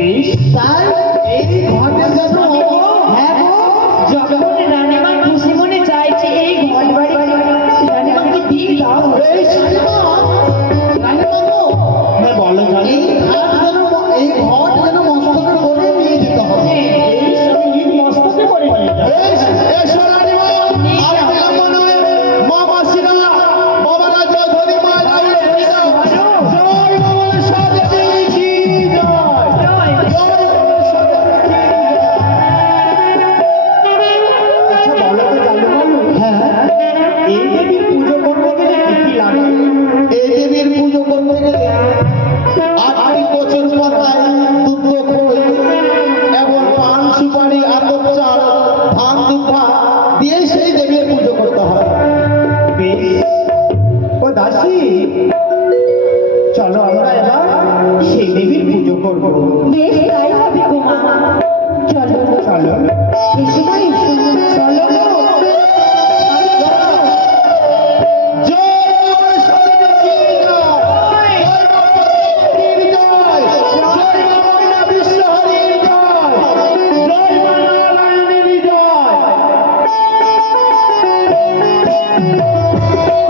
বেশ, তাই এই ঘটের জন্য হ্যাঁ গো, যখন রানীমা খুশি মনে চাইছে এই ঘর বাড়ি রানীমাকে দিয়ে দাও। এই রানীমা, রানীমা গো, হ্যাঁ বলো জানি। এই ঘট যেন মস্তকে করে নিয়ে যেতে হবে। এই সব ঈদ মস্তকে করে নিয়ে যাবে। এসো রানীমা, আর বিলম্ব নয়, মা মাসিরা, বাবারা জয় ধরি মা লাগিয়ে দিয়ে দাও। জয় মনসা দেবী কি জয়, জয় মনসা দেবী কি জয়। আচ্ছা বলো তো জানো হ্যাঁ, এই দেবীর পুজো করতে গেলে কি কি লাগে? এই দেবীর পুজো করতে গেলে 8টি কচুর পাতায় দুধ খই এবং পান সুপারি আতপ চাল ধান দুধা দিয়ে সেই দেবীর পুজো করতে হয়। বেশ, ও দাসী, চলো আমরা এবার সেই দেবীর পুজো করবো। বেশ তাই হবে গো মা, চলো। চলো।